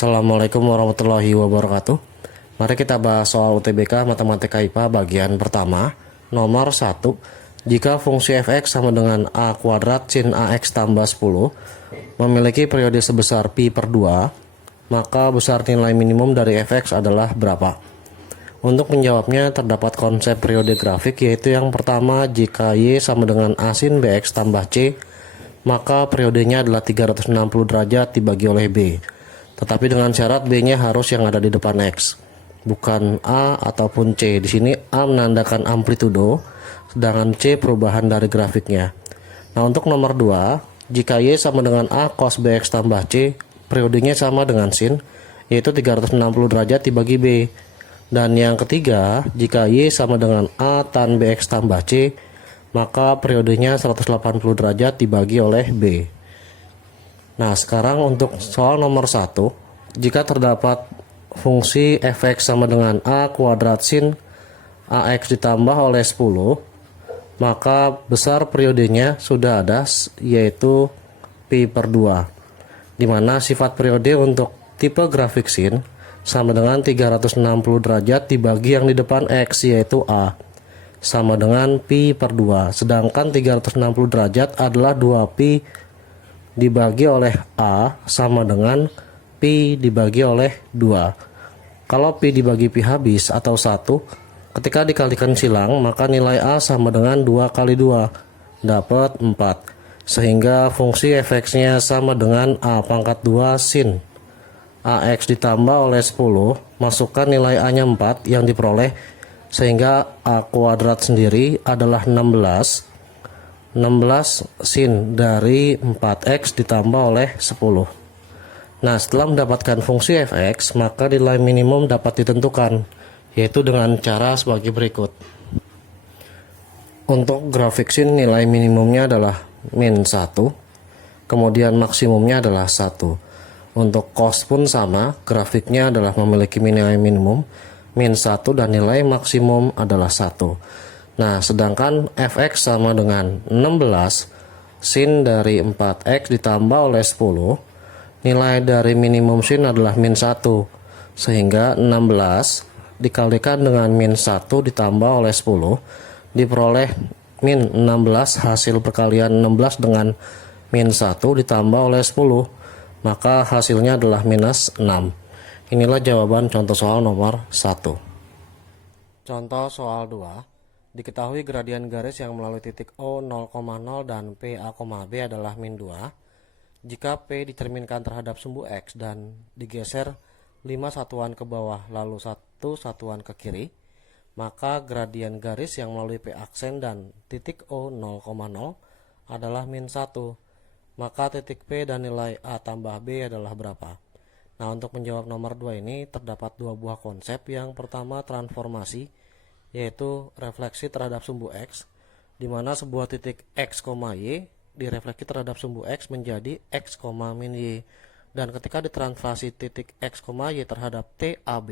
Assalamualaikum warahmatullahi wabarakatuh. Mari kita bahas soal UTBK Matematika IPA bagian pertama. Nomor 1. Jika fungsi fx sama dengan a kuadrat sin ax tambah 10 memiliki periode sebesar pi per 2, maka besar nilai minimum dari fx adalah berapa? Untuk menjawabnya terdapat konsep periode grafik, yaitu yang pertama, jika y sama dengan a sin bx tambah c, maka periodenya adalah 360 derajat dibagi oleh b. Tetapi dengan syarat B-nya harus yang ada di depan X, bukan A ataupun C. Di sini A menandakan amplitudo, sedangkan C perubahan dari grafiknya. Nah, untuk nomor 2, jika Y sama dengan A cos BX tambah C, periodenya sama dengan sin, yaitu 360 derajat dibagi B. Dan yang ketiga, jika Y sama dengan A tan BX tambah C, maka periodenya 180 derajat dibagi oleh B. Nah, sekarang untuk soal nomor 1, jika terdapat fungsi fx sama dengan a kuadrat sin ax ditambah oleh 10, maka besar periodenya sudah ada, yaitu pi per 2, dimana sifat periode untuk tipe grafik sin sama dengan 360 derajat dibagi yang di depan x, yaitu a, sama dengan pi per 2. Sedangkan 360 derajat adalah 2pi dibagi oleh A sama dengan pi dibagi oleh 2. Kalau pi dibagi pi habis atau 1, ketika dikalikan silang, maka nilai A sama dengan 2 kali 2, dapat 4. Sehingga fungsi fx-nya sama dengan A pangkat 2 sin AX ditambah oleh 10, masukkan nilai A-nya 4 yang diperoleh, sehingga A kuadrat sendiri adalah 16 sin dari 4x ditambah oleh 10. Nah, setelah mendapatkan fungsi fx, maka nilai minimum dapat ditentukan, yaitu dengan cara sebagai berikut. Untuk grafik sin, nilai minimumnya adalah min 1, kemudian maksimumnya adalah 1. Untuk cos pun sama, grafiknya adalah memiliki nilai minimum min 1 dan nilai maksimum adalah 1. Nah, sedangkan fx sama dengan 16 sin dari 4x ditambah oleh 10, nilai dari minimum sin adalah min 1, sehingga 16 dikalikan dengan min 1 ditambah oleh 10, diperoleh min 16 hasil perkalian 16 dengan min 1 ditambah oleh 10, maka hasilnya adalah minus 6. Inilah jawaban contoh soal nomor 1. Contoh soal 2. Diketahui gradien garis yang melalui titik O 0,0 dan PA, B adalah min 2. Jika P dicerminkan terhadap sumbu X dan digeser 5 satuan ke bawah lalu 1 satuan ke kiri, maka gradien garis yang melalui P aksen dan titik O 0,0 adalah min 1. Maka titik P dan nilai A tambah B adalah berapa? Nah, untuk menjawab nomor 2 ini terdapat dua buah konsep. Yang pertama, transformasi, yaitu refleksi terhadap sumbu X, di mana sebuah titik X, Y direfleksi terhadap sumbu X menjadi X, min Y, dan ketika ditranslasi titik X, Y terhadap TAB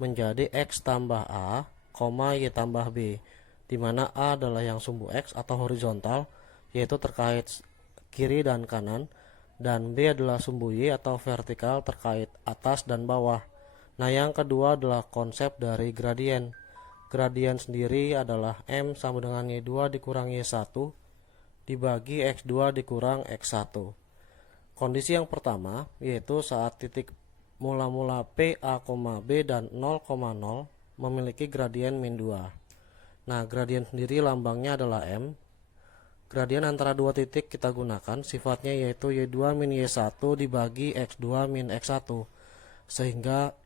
menjadi X tambah A, Y tambah B, di mana A adalah yang sumbu X atau horizontal, yaitu terkait kiri dan kanan, dan B adalah sumbu Y atau vertikal terkait atas dan bawah. Nah, yang kedua adalah konsep dari gradien. Gradien sendiri adalah M sama dengan Y2 dikurang Y1 dibagi X2 dikurang X1. Kondisi yang pertama, yaitu saat titik mula-mula PA, B dan 0,0 memiliki gradien min 2. Nah, gradien sendiri lambangnya adalah M. Gradien antara dua titik kita gunakan, sifatnya yaitu Y2 min Y1 dibagi X2 min X1. Sehingga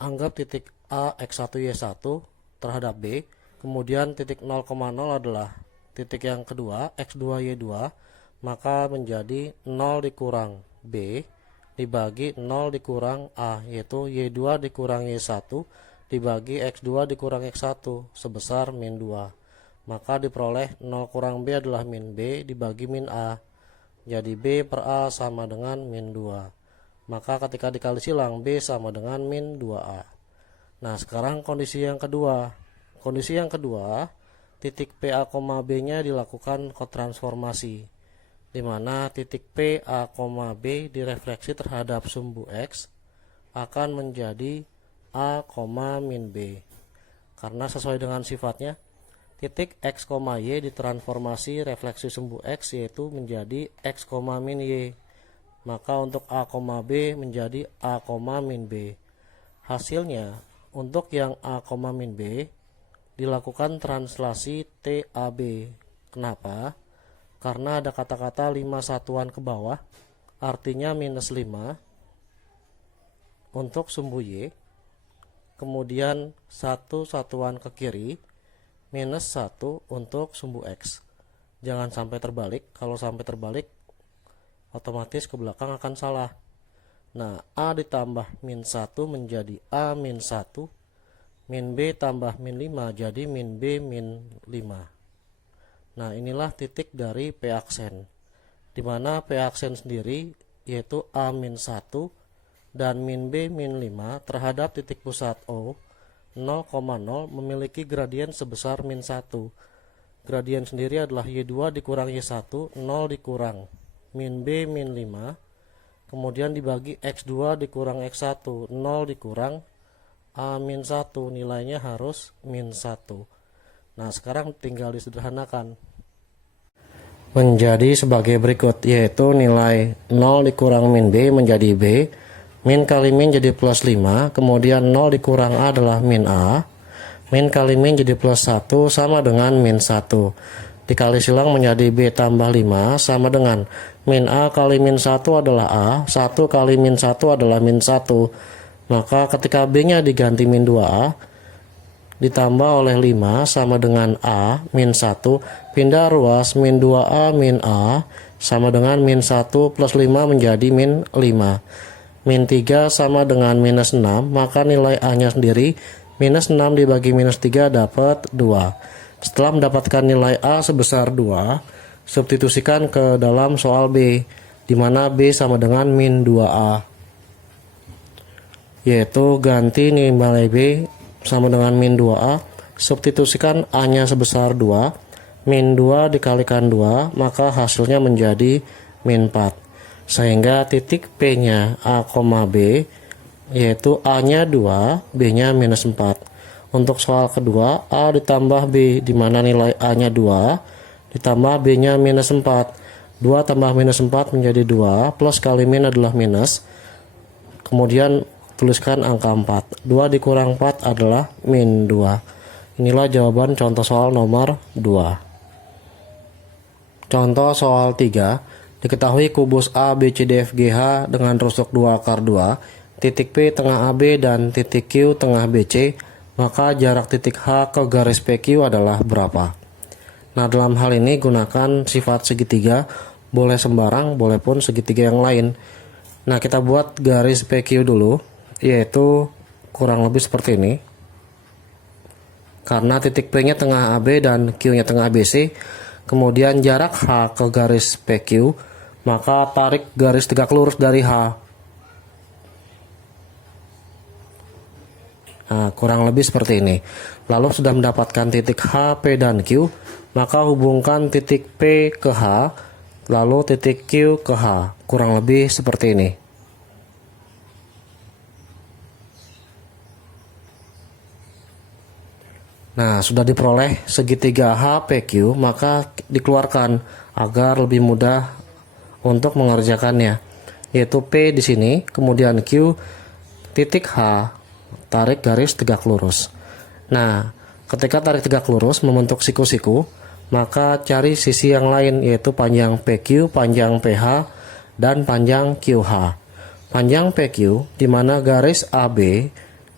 anggap titik A X1 Y1 terhadap B, kemudian titik 0,0 adalah titik yang kedua X2 Y2, maka menjadi 0 dikurang B dibagi 0 dikurang A, yaitu Y2 dikurang Y1 dibagi X2 dikurang X1 sebesar min 2. Maka diperoleh 0 kurang B adalah min B dibagi min A, jadi B per A sama dengan min 2. Maka ketika dikali silang, B sama dengan min 2A. Nah, sekarang kondisi yang kedua. Kondisi yang kedua, titik PA, B-nya dilakukan kotransformasi, di mana titik PA, B direfleksi terhadap sumbu X akan menjadi A, min B. Karena sesuai dengan sifatnya, titik X, Y ditransformasi refleksi sumbu X yaitu menjadi X, min Y. Maka untuk A, B menjadi A, min B. Hasilnya, untuk yang A, min B dilakukan translasi TAB. Kenapa? Karena ada kata-kata 5 satuan ke bawah, artinya minus 5 untuk sumbu Y, kemudian 1 satuan ke kiri, minus 1 untuk sumbu X. Jangan sampai terbalik, kalau sampai terbalik otomatis ke belakang akan salah. Nah, A ditambah min 1 menjadi A min 1, min B tambah min 5 jadi min B min 5. Nah, inilah titik dari P aksen, dimana P aksen sendiri yaitu A min 1 dan min B min 5 terhadap titik pusat O 0,0 memiliki gradien sebesar min 1. Gradien sendiri adalah Y2 dikurang Y1, 0 dikurang min B min 5, kemudian dibagi X2 dikurang X1, 0 dikurang A min 1, nilainya harus min 1. Nah, sekarang tinggal disederhanakan menjadi sebagai berikut, yaitu nilai 0 dikurang min B menjadi B, min kali min jadi plus 5, kemudian 0 dikurang A adalah min A, min kali min jadi plus 1 sama dengan min 1, dikali silang menjadi B tambah 5 sama dengan min A kali min 1 adalah A, 1 kali min 1 adalah min 1, maka ketika B nya diganti min 2A ditambah oleh 5 sama dengan A min 1, pindah ruas min 2A min A sama dengan min 1 plus 5 menjadi min 5, min 3 sama dengan minus 6, maka nilai A nya sendiri minus 6 dibagi minus 3 dapat 2. Setelah mendapatkan nilai A sebesar 2, substitusikan ke dalam soal B, di mana B sama dengan min 2A, yaitu ganti nilai B sama dengan min 2A, substitusikan A nya sebesar 2, min 2 dikalikan 2, maka hasilnya menjadi min 4, sehingga titik P nya A, B yaitu A nya 2, B nya minus 4. Untuk soal kedua, A ditambah B, di mana nilai A nya 2 ditambah B nya minus 4, 2 tambah minus 4 menjadi 2, plus kali min adalah minus, kemudian tuliskan angka 4, 2 dikurang 4 adalah min 2. Inilah jawaban contoh soal nomor 2. Contoh soal 3, diketahui kubus A, B, C, D, F, G, H dengan rusuk 2 akar 2, titik P tengah AB dan titik Q tengah BC, maka jarak titik H ke garis PQ adalah berapa? Nah, dalam hal ini gunakan sifat segitiga, boleh sembarang, boleh pun segitiga yang lain. Nah, kita buat garis PQ dulu, yaitu kurang lebih seperti ini. Karena titik P nya tengah AB dan Q nya tengah BC, kemudian jarak H ke garis PQ, maka tarik garis tegak lurus dari H. Nah, kurang lebih seperti ini. Lalu sudah mendapatkan titik H, P, dan Q, maka hubungkan titik P ke H, lalu titik Q ke H. Kurang lebih seperti ini. Nah, sudah diperoleh segitiga HPQ, maka dikeluarkan agar lebih mudah untuk mengerjakannya. Yaitu P di sini, kemudian Q, titik H, tarik garis tegak lurus. Nah, ketika tarik tegak lurus membentuk siku-siku, maka cari sisi yang lain, yaitu panjang PQ, panjang PH, dan panjang QH. Panjang PQ, di mana garis AB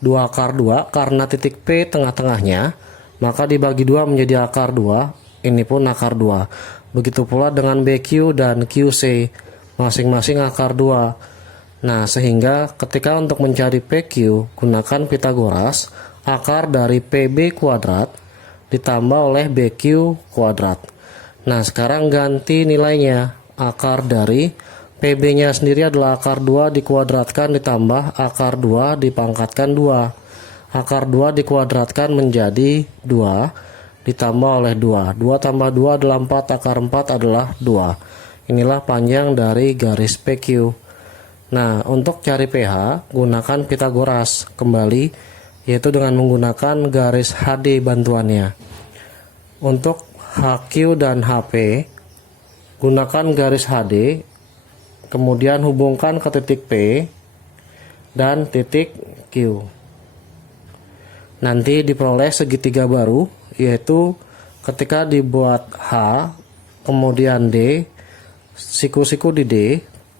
2 akar 2, karena titik P tengah-tengahnya, maka dibagi 2 menjadi akar 2, ini pun akar 2. Begitu pula dengan BQ dan QC, masing-masing akar 2. Nah, sehingga ketika untuk mencari PQ, gunakan Pitagoras, akar dari PB kuadrat ditambah oleh BQ kuadrat. Nah, sekarang ganti nilainya, akar dari PB-nya sendiri adalah akar 2 dikuadratkan ditambah akar 2 dipangkatkan 2. Akar 2 dikuadratkan menjadi 2 ditambah oleh 2. 2 tambah 2 adalah 4, akar 4 adalah 2. Inilah panjang dari garis PQ. Nah, untuk cari pH, gunakan Pitagoras kembali, yaitu dengan menggunakan garis HD bantuannya. Untuk HQ dan HP, gunakan garis HD, kemudian hubungkan ke titik P dan titik Q. Nanti diperoleh segitiga baru, yaitu ketika dibuat H, kemudian D, siku-siku di D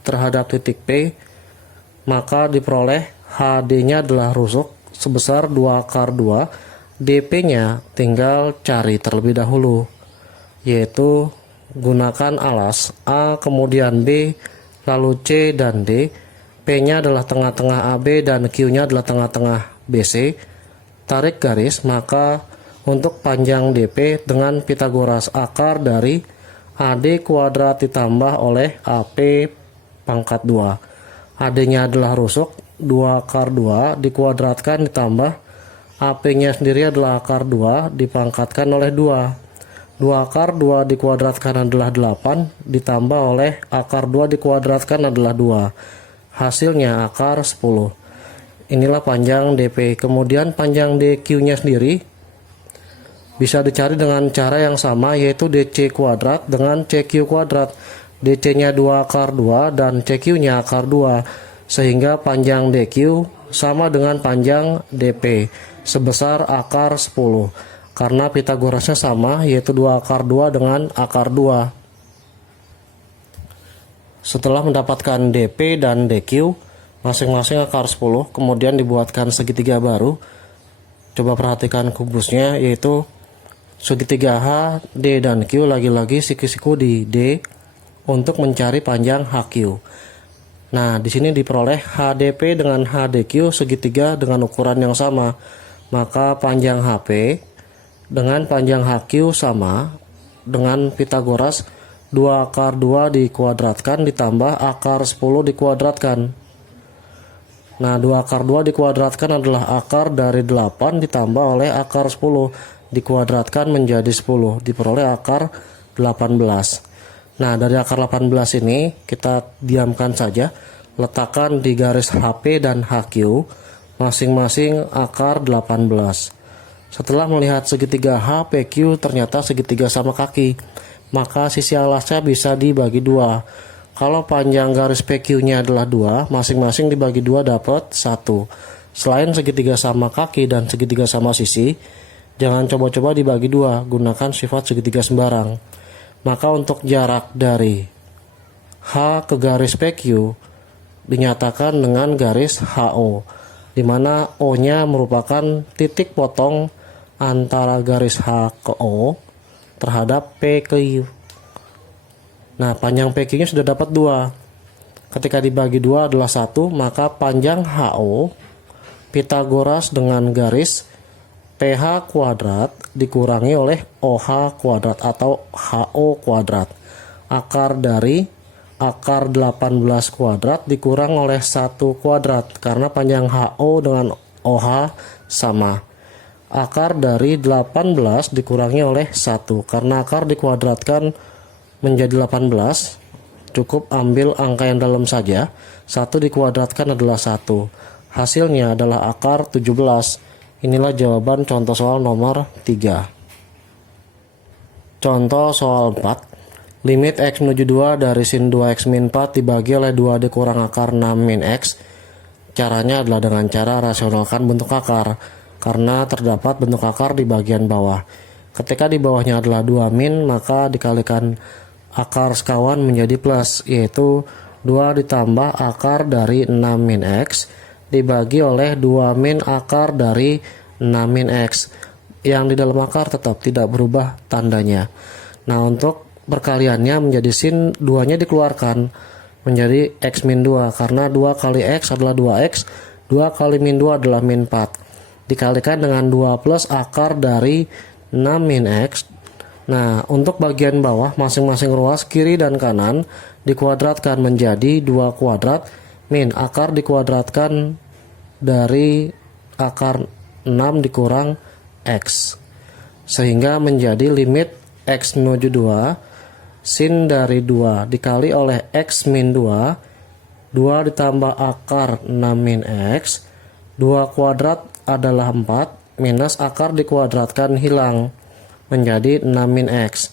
terhadap titik P, maka diperoleh HD-nya adalah rusuk sebesar 2 akar 2, DP-nya tinggal cari terlebih dahulu, yaitu gunakan alas A, kemudian B, lalu C dan D. P-nya adalah tengah-tengah AB dan Q-nya adalah tengah-tengah BC. Tarik garis, maka untuk panjang DP dengan Pitagoras akar dari AD kuadrat ditambah oleh AP pangkat 2. AD-nya adalah rusuk 2 akar 2 dikuadratkan ditambah AP-nya sendiri adalah akar 2 dipangkatkan oleh 2. 2 akar 2 dikuadratkan adalah 8 ditambah oleh akar 2 dikuadratkan adalah 2. Hasilnya akar 10. Inilah panjang DP. Kemudian panjang DQ-nya sendiri bisa dicari dengan cara yang sama, yaitu DC kuadrat dengan CQ kuadrat. DC-nya 2 akar 2 dan CQ-nya akar 2, sehingga panjang DQ sama dengan panjang DP sebesar akar 10. Karena Pitagorasnya sama, yaitu 2 akar 2 dengan akar 2. Setelah mendapatkan DP dan DQ masing-masing akar 10, kemudian dibuatkan segitiga baru. Coba perhatikan kubusnya, yaitu segitiga H, D, dan Q, lagi-lagi siku-siku di D untuk mencari panjang HQ. Nah, di sini diperoleh HDP dengan HDQ segitiga dengan ukuran yang sama. Maka panjang HP dengan panjang HQ sama dengan Pitagoras 2 akar 2 dikuadratkan ditambah akar 10 dikuadratkan. Nah, 2 akar 2 dikuadratkan adalah akar dari 8 ditambah oleh akar 10 dikuadratkan menjadi 10, diperoleh akar 18. Nah, dari akar 18 ini kita diamkan saja, letakkan di garis HP dan HQ masing-masing akar 18. Setelah melihat segitiga HPQ ternyata segitiga sama kaki, maka sisi alasnya bisa dibagi 2. Kalau panjang garis PQ-nya adalah 2, masing-masing dibagi 2 dapat 1. Selain segitiga sama kaki dan segitiga sama sisi, jangan coba-coba dibagi 2, gunakan sifat segitiga sembarang. Maka untuk jarak dari H ke garis PQ dinyatakan dengan garis HO, di mana O-nya merupakan titik potong antara garis H ke O terhadap P ke U. Nah, panjang PQ-nya sudah dapat 2. Ketika dibagi 2 adalah 1, maka panjang HO Pitagoras dengan garis PH kuadrat dikurangi oleh OH kuadrat atau HO kuadrat. Akar dari akar 18 kuadrat dikurang oleh 1 kuadrat karena panjang HO dengan OH sama. Akar dari 18 dikurangi oleh 1 karena akar dikuadratkan menjadi 18, cukup ambil angka yang dalam saja. 1 dikuadratkan adalah 1. Hasilnya adalah akar 17. Inilah jawaban contoh soal nomor 3. Contoh soal 4. Limit X menuju 2 dari sin 2X min 4 dibagi oleh 2 dikurang akar 6 min X. Caranya adalah dengan cara rasionalkan bentuk akar, karena terdapat bentuk akar di bagian bawah. Ketika di bawahnya adalah 2 min, maka dikalikan akar sekawan menjadi plus, yaitu 2 ditambah akar dari 6 min X dibagi oleh 2 min akar dari 6 min X. Yang di dalam akar tetap tidak berubah tandanya. Nah, untuk perkaliannya menjadi sin 2-nya dikeluarkan menjadi X min 2, karena 2 kali X adalah 2X, 2 kali min 2 adalah min 4. Dikalikan dengan 2 plus akar dari 6 min X. Nah, untuk bagian bawah masing-masing ruas kiri dan kanan dikuadratkan menjadi 2 kuadrat min akar dikuadratkan dari akar 6 dikurang X, sehingga menjadi limit X menuju 2 sin dari 2 dikali oleh X min 2 2 ditambah akar 6 min X, 2 kuadrat adalah 4, minus akar dikuadratkan hilang, menjadi 6 min X.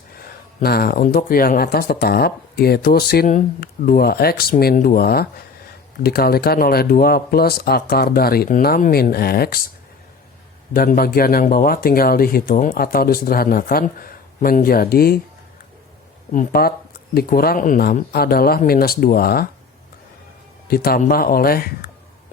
Nah, untuk yang atas tetap, yaitu sin 2X min 2, dikalikan oleh 2 plus akar dari 6 min X, dan bagian yang bawah tinggal dihitung atau disederhanakan menjadi 4 dikurang 6 adalah minus 2, ditambah oleh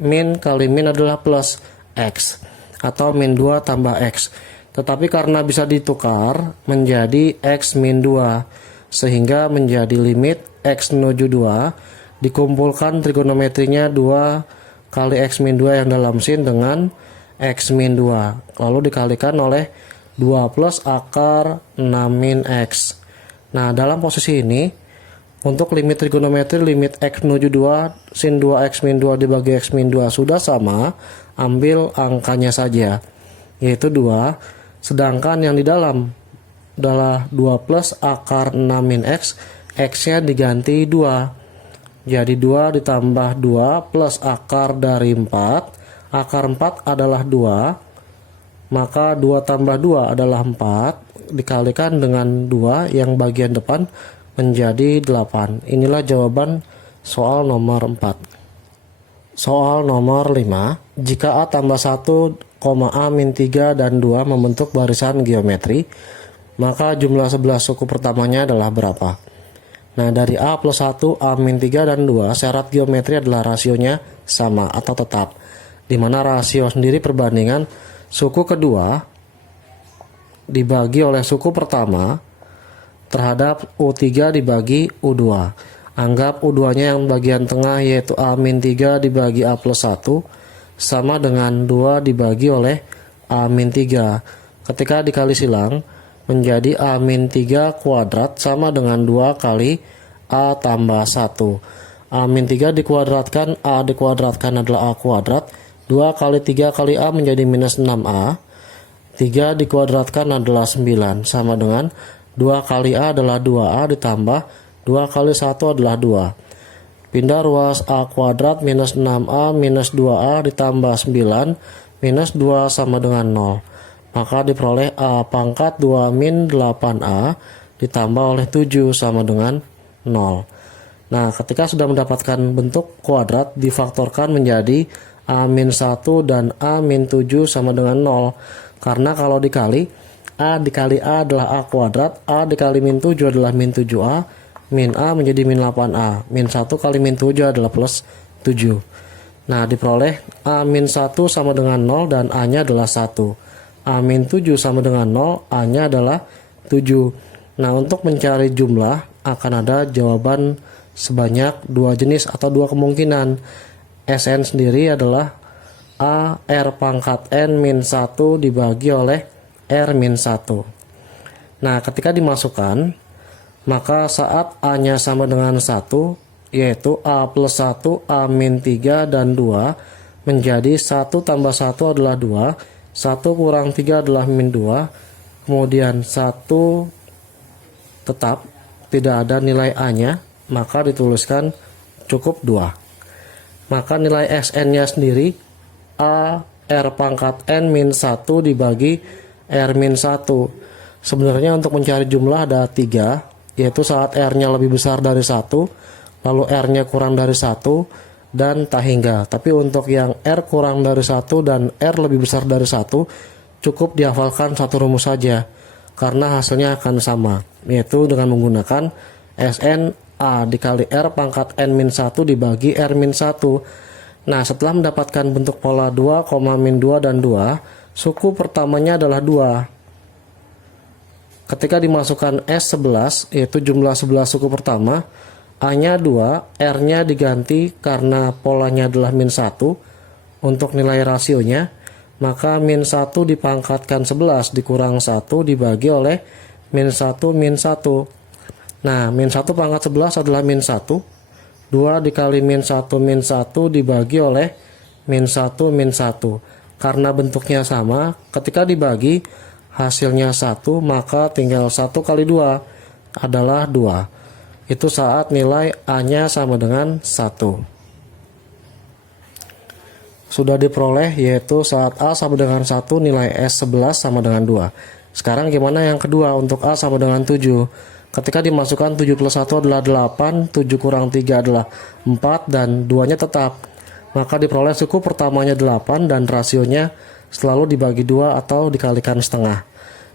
min kali min adalah plus X, atau min 2 tambah X. Tetapi karena bisa ditukar menjadi X min 2, sehingga menjadi limit X menuju 2, dikumpulkan trigonometrinya 2 kali X min 2 yang dalam sin dengan X min 2, lalu dikalikan oleh 2 plus akar 6 min X. Nah, dalam posisi ini, untuk limit trigonometri limit X menuju 2, sin 2X min 2 dibagi X min 2 sudah sama, ambil angkanya saja, yaitu 2, sedangkan yang di dalam adalah 2 plus akar 6 min X, X-nya diganti 2, jadi 2 ditambah 2 plus akar dari 4, akar 4 adalah 2, maka 2 tambah 2 adalah 4, dikalikan dengan 2 yang bagian depan menjadi 8. Inilah jawaban soal nomor 4. Soal nomor 5. Jika A tambah 1, A min 3 dan 2 membentuk barisan geometri, maka jumlah 11 suku pertamanya adalah berapa? Nah, dari A plus 1, A min 3 dan 2, syarat geometri adalah rasionya sama atau tetap, di mana rasio sendiri perbandingan suku kedua dibagi oleh suku pertama terhadap U3 dibagi U2. Anggap U2-nya yang bagian tengah, yaitu A min 3 dibagi A plus 1, sama dengan 2 dibagi oleh A min 3. Ketika dikali silang, menjadi A min 3 kuadrat sama dengan 2 kali A tambah 1. A min 3 dikuadratkan, A dikuadratkan adalah A kuadrat. 2 kali 3 kali A menjadi minus 6A. 3 dikuadratkan adalah 9, sama dengan 2 kali A adalah 2A ditambah 2 kali 1 adalah 2. Pindah ruas A kuadrat minus 6A minus 2A ditambah 9 minus 2 sama dengan 0. Maka diperoleh A pangkat 2 min 8A ditambah oleh 7 sama dengan 0. Nah, ketika sudah mendapatkan bentuk kuadrat, difaktorkan menjadi A min 1 dan A min 7 sama dengan 0. Karena kalau dikali, A dikali A adalah A kuadrat, A dikali min 7 adalah min 7A, min A menjadi min 8A, min 1 kali min 7 adalah plus 7. Nah, diperoleh A min 1 sama dengan 0 dan A-nya adalah 1. A min 7 sama dengan 0, A-nya adalah 7. Nah, untuk mencari jumlah akan ada jawaban sebanyak 2 jenis atau 2 kemungkinan. Sn sendiri adalah A R pangkat N min 1 dibagi oleh R min 1. Nah, ketika dimasukkan, maka saat A-nya sama dengan 1, yaitu A plus 1, A min 3 dan 2, menjadi 1 tambah 1 adalah 2, 1 kurang 3 adalah min 2, kemudian 1 tetap, tidak ada nilai A-nya, maka dituliskan cukup 2. Maka nilai Sn-nya sendiri A R pangkat N min 1 dibagi R min 1. Sebenarnya untuk mencari jumlah ada 3, yaitu saat R-nya lebih besar dari 1, lalu R-nya kurang dari 1, dan tak hingga. Tapi untuk yang R kurang dari 1 dan R lebih besar dari 1, cukup dihafalkan satu rumus saja, karena hasilnya akan sama, yaitu dengan menggunakan Sn A dikali R pangkat N min 1 dibagi R min 1. Nah, setelah mendapatkan bentuk pola 2, min 2 dan 2, suku pertamanya adalah 2. Ketika dimasukkan S11, yaitu jumlah 11 suku pertama, A-nya 2, R-nya diganti karena polanya adalah min 1 untuk nilai rasionya, maka min 1 dipangkatkan 11 dikurang 1 dibagi oleh min 1 min 1. Nah, min 1 pangkat 11 adalah min 1. 2 dikali min 1 min 1 dibagi oleh min 1 min 1. Karena bentuknya sama, ketika dibagi hasilnya 1, maka tinggal 1 kali 2 adalah 2. Itu saat nilai A-nya sama dengan 1. sudah diperoleh, yaitu saat A sama dengan 1 nilai S11 sama dengan 2. Sekarang gimana yang kedua untuk A sama dengan 7? Ketika dimasukkan 7 plus 1 adalah 8, 7 kurang 3 adalah 4, dan 2-nya tetap. Maka diperoleh suku pertamanya 8 dan rasionya selalu dibagi 2 atau dikalikan setengah.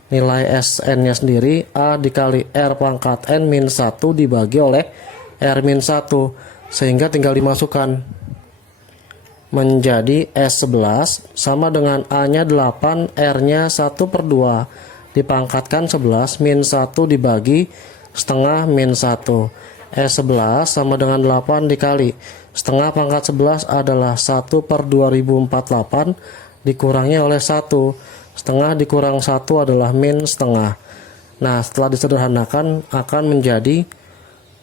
Nilai Sn-nya sendiri A dikali R pangkat N min 1 dibagi oleh R min 1. Sehingga tinggal dimasukkan. Menjadi S11 sama dengan A-nya 8, R-nya 1 per 2. Dipangkatkan 11 min 1 dibagi setengah min 1. S11 sama dengan 8 dikali setengah pangkat 11 adalah 1 per 2048 dikurangi oleh 1. Setengah dikurang 1 adalah min setengah. Nah, setelah disederhanakan akan menjadi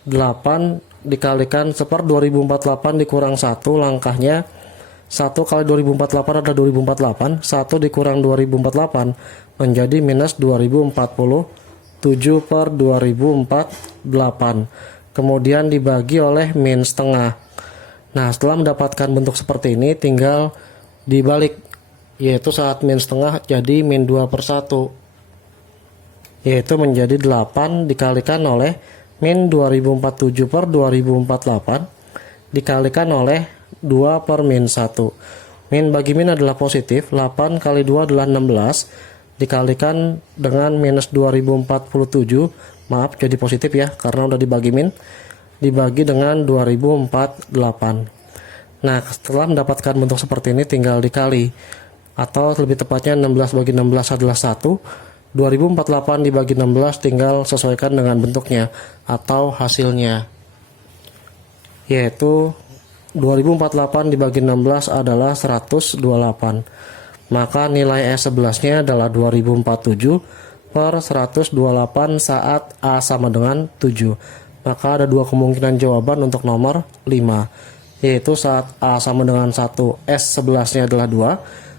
8 dikalikan 1 per 2048 dikurang 1. Langkahnya 1 kali 2048 adalah 2048. 1 dikurang 2048 menjadi minus 2040. 7 per 2048. Kemudian dibagi oleh min setengah. Nah, setelah mendapatkan bentuk seperti ini tinggal dibalik, yaitu saat min setengah jadi min 2 per 1, yaitu menjadi 8 dikalikan oleh min 2047 per 2048 dikalikan oleh 2 per min 1. Min bagi min adalah positif, 8 kali 2 adalah 16 dikalikan dengan minus 2047, maaf jadi positif ya karena udah dibagi min, dibagi dengan 2048. Nah, setelah mendapatkan bentuk seperti ini tinggal dikali, atau lebih tepatnya 16 bagi 16 adalah 1. 2048 dibagi 16 tinggal sesuaikan dengan bentuknya atau hasilnya, yaitu 2048 dibagi 16 adalah 128. Maka nilai S11-nya adalah 2047 per 128 saat A sama dengan 7. Maka ada dua kemungkinan jawaban untuk nomor 5, yaitu saat A sama dengan 1, S11-nya adalah 2.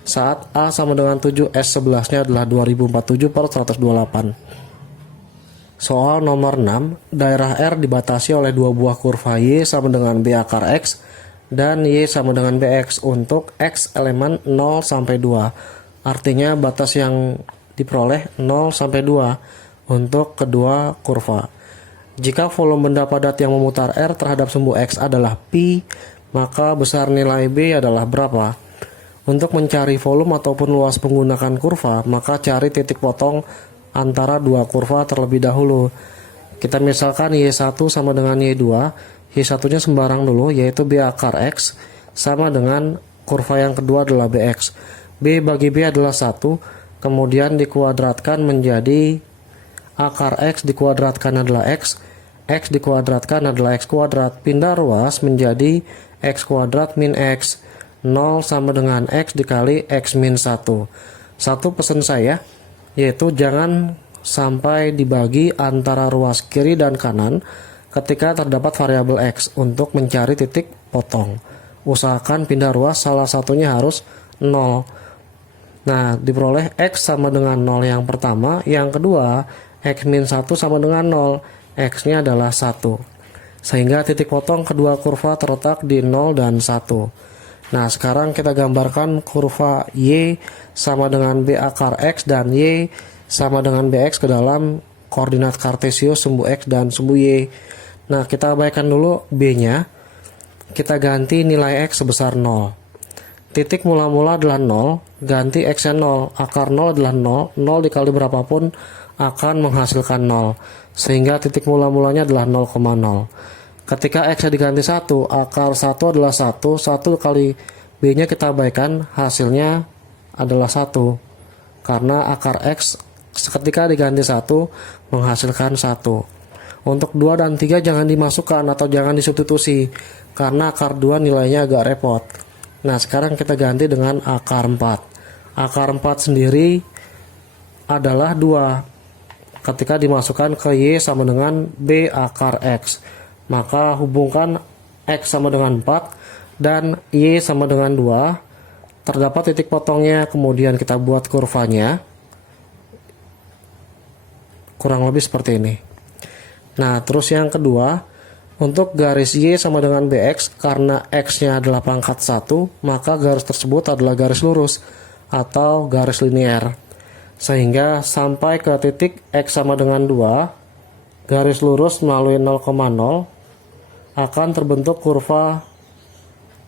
Saat A sama dengan 7, S11-nya adalah 2047 per 128. Soal nomor 6, daerah R dibatasi oleh dua buah kurva Y sama dengan B akar X dan Y sama dengan BX untuk X elemen 0 sampai 2. Artinya batas yang diperoleh 0 sampai 2 untuk kedua kurva. Jika volume benda padat yang memutar R terhadap sumbu X adalah Pi, maka besar nilai B adalah berapa? Untuk mencari volume ataupun luas menggunakan kurva, maka cari titik potong antara dua kurva terlebih dahulu. Kita misalkan Y1 sama dengan Y2, Y1-nya sembarang dulu, yaitu B akar X sama dengan kurva yang kedua adalah BX. B bagi B adalah 1, kemudian dikuadratkan menjadi akar X dikuadratkan adalah X dikuadratkan adalah X kuadrat. Pindah ruas menjadi X kuadrat min X. 0 sama dengan X dikali X min 1. Satu pesan saya, yaitu jangan sampai dibagi antara ruas kiri dan kanan ketika terdapat variabel X untuk mencari titik potong. Usahakan pindah ruas salah satunya harus 0. Nah, diperoleh X sama dengan 0 yang pertama, yang kedua X min 1 sama dengan 0, X-nya adalah 1. Sehingga titik potong kedua kurva terletak di 0 dan 1. Nah, sekarang kita gambarkan kurva Y sama dengan B akar X dan Y sama dengan BX ke dalam koordinat kartesius sumbu X dan sumbu Y. Nah, kita abaikan dulu B-nya. Kita ganti nilai X sebesar 0. Titik mula-mula adalah 0, ganti X-nya 0. Akar 0 adalah 0, 0 dikali berapapun akan menghasilkan 0. Sehingga titik mula-mulanya adalah 0,0. Ketika X-nya diganti 1, akar 1 adalah 1, 1 kali B-nya kita abaikan, hasilnya adalah 1. Karena akar X ketika diganti 1 menghasilkan 1. Untuk 2 dan 3 jangan dimasukkan atau jangan disubstitusi karena akar 2 nilainya agak repot. Nah, sekarang kita ganti dengan akar 4. Akar 4 sendiri adalah 2 ketika dimasukkan ke Y sama dengan B akar X. Maka hubungkan X sama dengan 4 dan Y sama dengan 2. Terdapat titik potongnya, kemudian kita buat kurvanya. Kurang lebih seperti ini. Nah, terus yang kedua, Untuk garis Y sama dengan BX, karena X-nya adalah pangkat 1, maka garis tersebut adalah garis lurus atau garis linear. Sehingga sampai ke titik X sama dengan 2, garis lurus melalui 0,0 akan terbentuk kurva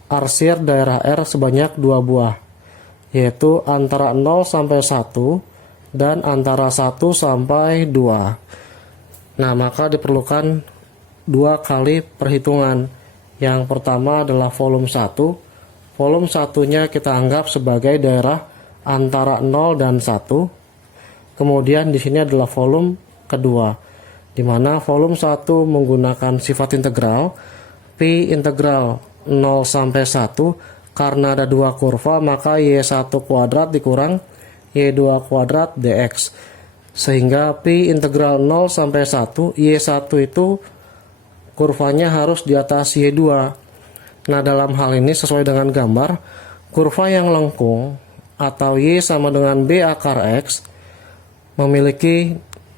arsir daerah R sebanyak 2 buah, yaitu antara 0 sampai 1 dan antara 1 sampai 2. Nah, maka diperlukan 2 kali perhitungan. Yang pertama adalah volume 1. Volume 1-nya kita anggap sebagai daerah antara 0 dan 1. Kemudian di sini adalah volume kedua, di mana volume 1 menggunakan sifat integral Pi integral 0 sampai 1. Karena ada 2 kurva, maka Y1 kuadrat dikurang Y2 kuadrat dx. Sehingga Pi integral 0 sampai 1, Y1 itu kurvanya harus di atas Y2. Nah, dalam hal ini sesuai dengan gambar, kurva yang lengkung atau Y sama dengan B akar X memiliki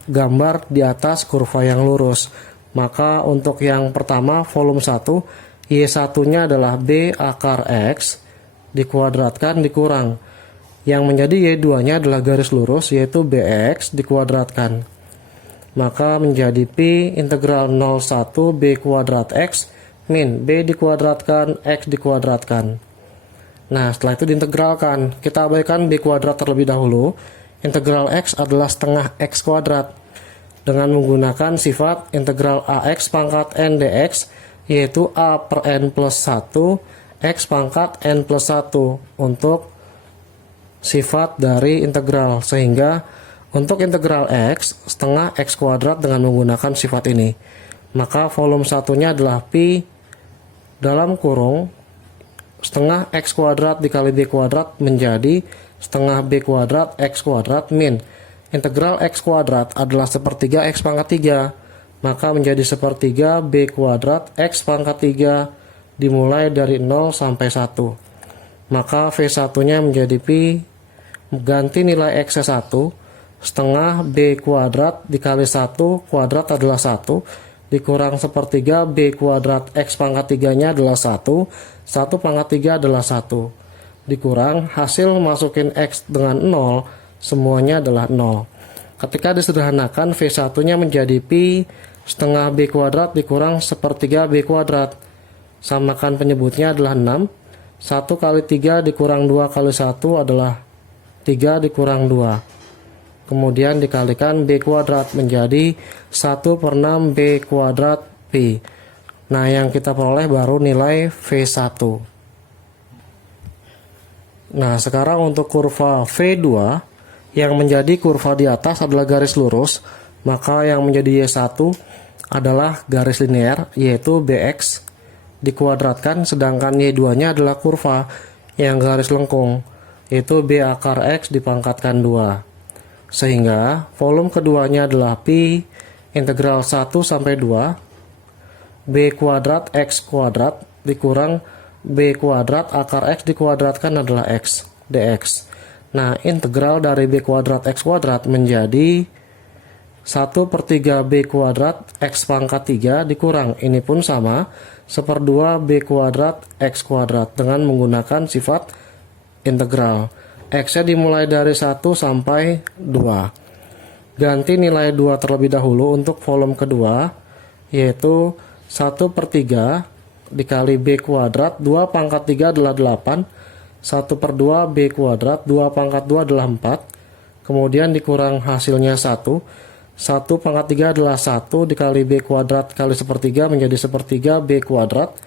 gambar di atas kurva yang lurus. Maka untuk yang pertama, volume 1, Y1-nya adalah B akar X dikuadratkan dikurang. Yang menjadi Y2-nya adalah garis lurus, yaitu BX dikuadratkan. Maka menjadi Pi integral 01 B kuadrat X min B dikuadratkan X dikuadratkan. Nah, setelah itu diintegralkan. Kita abaikan B kuadrat terlebih dahulu. Integral X adalah setengah X kuadrat dengan menggunakan sifat integral AX pangkat N dx, yaitu A per N plus 1 X pangkat N plus 1 untuk sifat dari integral. Sehingga untuk integral X setengah X kuadrat dengan menggunakan sifat ini, maka volume satunya adalah Pi dalam kurung setengah X kuadrat dikali B kuadrat menjadi setengah B kuadrat X kuadrat min integral X kuadrat adalah sepertiga X pangkat 3, maka menjadi sepertiga B kuadrat X pangkat 3 dimulai dari 0 sampai 1. Maka V1 nya menjadi Pi, ganti nilai X 1, setengah B kuadrat dikali 1 kuadrat adalah 1, dikurang sepertiga B kuadrat X pangkat 3 nya adalah 1 pangkat 3 adalah 1, dikurang hasil masukin X dengan 0, semuanya adalah 0. Ketika disederhanakan, V1 nya menjadi Pi setengah B kuadrat dikurang sepertiga B kuadrat, samakan penyebutnya adalah 6, 1 kali 3 dikurang 2 kali 1 adalah 3 dikurang 2. Kemudian dikalikan B kuadrat menjadi 1 per 6 B kuadrat Pi. Nah, yang kita peroleh baru nilai V1. Nah, sekarang untuk kurva V2 yang menjadi kurva di atas adalah garis lurus, maka yang menjadi Y1 adalah garis linear, yaitu BX dikuadratkan, sedangkan Y2 nya adalah kurva yang garis lengkung, yaitu B akar X dipangkatkan 2. Sehingga volume keduanya adalah Pi integral 1 sampai 2 B kuadrat X kuadrat dikurang B kuadrat akar X dikuadratkan adalah X dx. Nah, integral dari B kuadrat X kuadrat menjadi 1 per 3 B kuadrat X pangkat 3 dikurang, ini pun sama, 1/2 B kuadrat X kuadrat dengan menggunakan sifat integral. X-nya dimulai dari 1 sampai 2. Ganti nilai 2 terlebih dahulu untuk volume kedua, yaitu 1 per 3 dikali B kuadrat, 2 pangkat 3 adalah 8, 1 per 2 B kuadrat, 2 pangkat 2 adalah 4, kemudian dikurang hasilnya 1, 1 pangkat 3 adalah 1 dikali B kuadrat kali sepertiga menjadi sepertiga B kuadrat,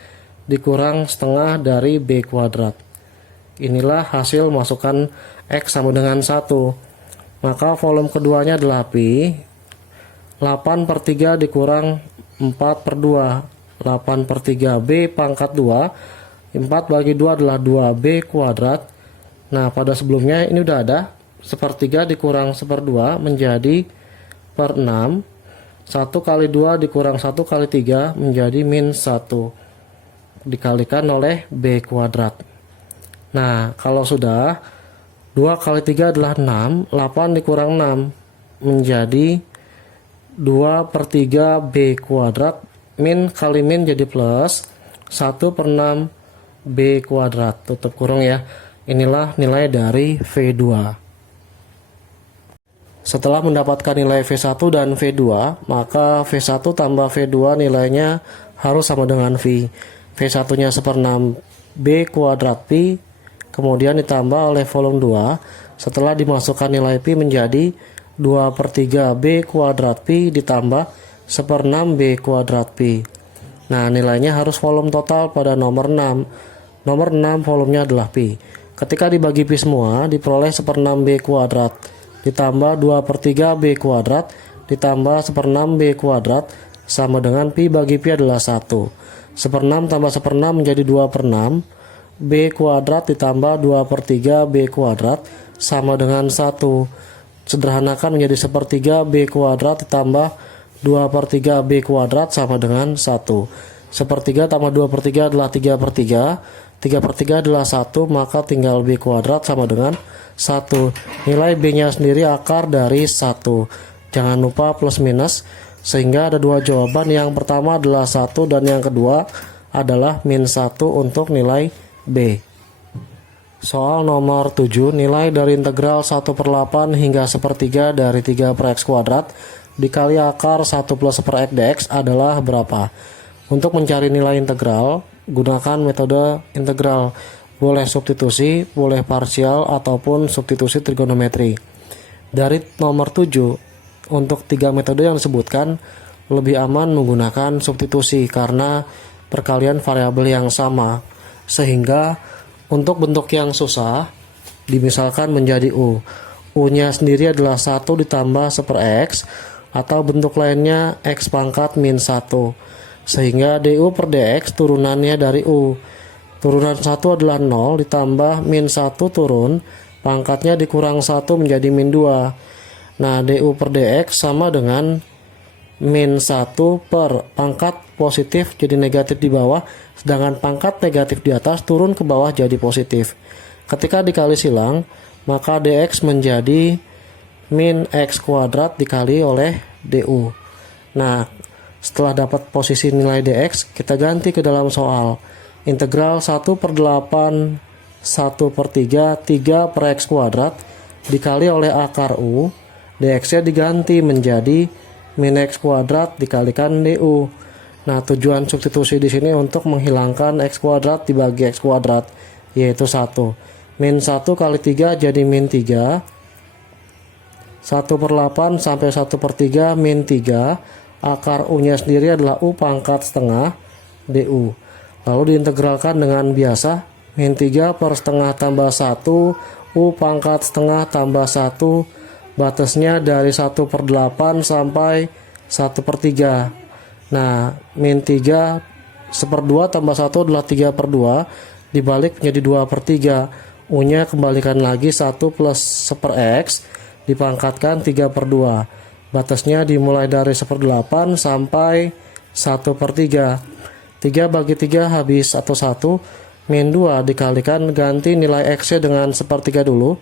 dikurang setengah dari B kuadrat. Inilah hasil masukkan X sama dengan 1. Maka volume keduanya adalah Pi 8 per 3 dikurang 4 per 2, 8 per 3 B pangkat 2, 4 bagi 2 adalah 2B kuadrat. Nah, pada sebelumnya ini udah ada, sepertiga dikurang 1/2 menjadi per 6, 1 kali 2 dikurang 1 kali 3 menjadi min 1, dikalikan oleh B kuadrat. Nah, kalau sudah, 2 kali 3 adalah 6, 8 dikurang 6 menjadi 2 per 3 B kuadrat min kali min jadi plus 1 per 6 B kuadrat, tutup kurung ya. Inilah nilai dari V2. Setelah mendapatkan nilai V1 dan V2, maka V1 tambah V2 nilainya harus sama dengan V. V1 nya 1/6 B kuadrat Pi, kemudian ditambah oleh volume 2. Setelah dimasukkan nilai Pi menjadi 2/3 B kuadrat Pi ditambah 1/6 B kuadrat Pi. Nah, nilainya harus volume total pada nomor 6. Nomor 6 volumenya adalah Pi. Ketika dibagi Pi semua, diperoleh 1/6 B kuadrat ditambah 2/3 B kuadrat ditambah 1/6 B kuadrat sama dengan Pi bagi Pi adalah 1. 1/6 tambah 1/6 menjadi 2/6 B kuadrat ditambah 2/3 B kuadrat sama dengan 1. Sederhanakan menjadi 1/3 B kuadrat ditambah 2/3 B kuadrat sama dengan 1. 1/3 tambah 2/3 adalah 3/3. 3/3 adalah 1, maka tinggal B kuadrat sama dengan 1. Nilai B nya sendiri akar dari 1. Jangan lupa plus minus, sehingga ada dua jawaban. Yang pertama adalah 1 dan yang kedua adalah -1 untuk nilai B. Soal nomor 7, nilai dari integral 1/8 hingga 1/3 dari 3 per X kuadrat dikali akar 1 plus per X dx adalah berapa? Untuk mencari nilai integral, gunakan metode integral. Boleh substitusi, boleh parsial, ataupun substitusi trigonometri. Dari nomor 7, untuk 3 metode yang disebutkan, lebih aman menggunakan substitusi karena perkalian variabel yang sama. Sehingga untuk bentuk yang susah, dimisalkan menjadi U. U-nya sendiri adalah 1 ditambah 1/X, atau bentuk lainnya X pangkat min 1. Sehingga du per dx turunannya dari U. Turunan 1 adalah 0 ditambah min 1 turun, pangkatnya dikurang 1 menjadi min 2. Nah, du per dx sama dengan min 1 per pangkat positif jadi negatif di bawah, sedangkan pangkat negatif di atas turun ke bawah jadi positif. Ketika dikali silang, maka dx menjadi min x kuadrat dikali oleh du. Nah, setelah dapat posisi nilai dx, kita ganti ke dalam soal. Integral 1/8 1/3 3 per X kuadrat dikali oleh akar U. Dx nya diganti menjadi min X kuadrat dikalikan du. Nah, tujuan substitusi di sini untuk menghilangkan X kuadrat dibagi X kuadrat, yaitu 1. Min 1 kali 3 jadi min 3. 1/8 sampai 1/3 min 3. Akar U-nya sendiri adalah U pangkat setengah du. Lalu diintegralkan dengan biasa. Min 3 per setengah tambah 1. U pangkat setengah tambah 1. Batasnya dari 1/8 sampai 1/3. Nah, min 3 1/2 tambah 1 adalah 3/2. Dibalik menjadi 2/3. U-nya kembalikan lagi 1 plus 1/X. Dipangkatkan 3/2. Batasnya dimulai dari 1/8 sampai 1/3. 3 bagi 3 habis atau 1. Min 2 dikalikan, ganti nilai X nya dengan 1/3 dulu.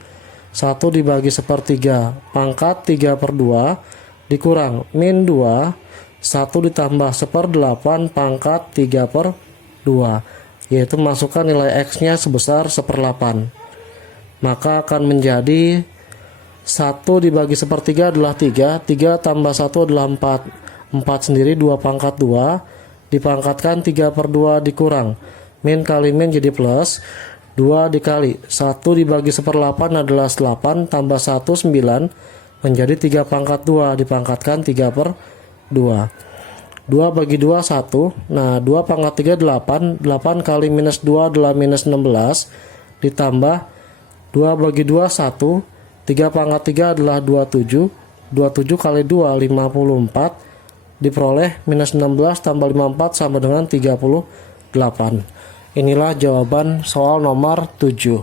1 dibagi 1/3. Pangkat 3/2 dikurang min 2. 1 ditambah 1/8 pangkat 3/2. Yaitu masukkan nilai X nya sebesar 1/8. Maka akan menjadi 1 dibagi 1/3 adalah 3. 3 tambah 1 adalah 4. 4 sendiri 2 pangkat 2. Dipangkatkan 3/2 dikurang. Min kali min jadi plus. 2 dikali 1 dibagi 1/8 adalah 8. Tambah 1 9. Menjadi 3 pangkat 2. Dipangkatkan 3/2. 2 bagi 2 1. Nah, 2 pangkat 3 8. 8 kali minus 2 adalah minus 16. Ditambah 2 bagi 2 1. 3 pangkat 3 adalah 27. 27 kali 2 54. Diperoleh minus 16 tambah 54 sama dengan 38. Inilah jawaban soal nomor 7.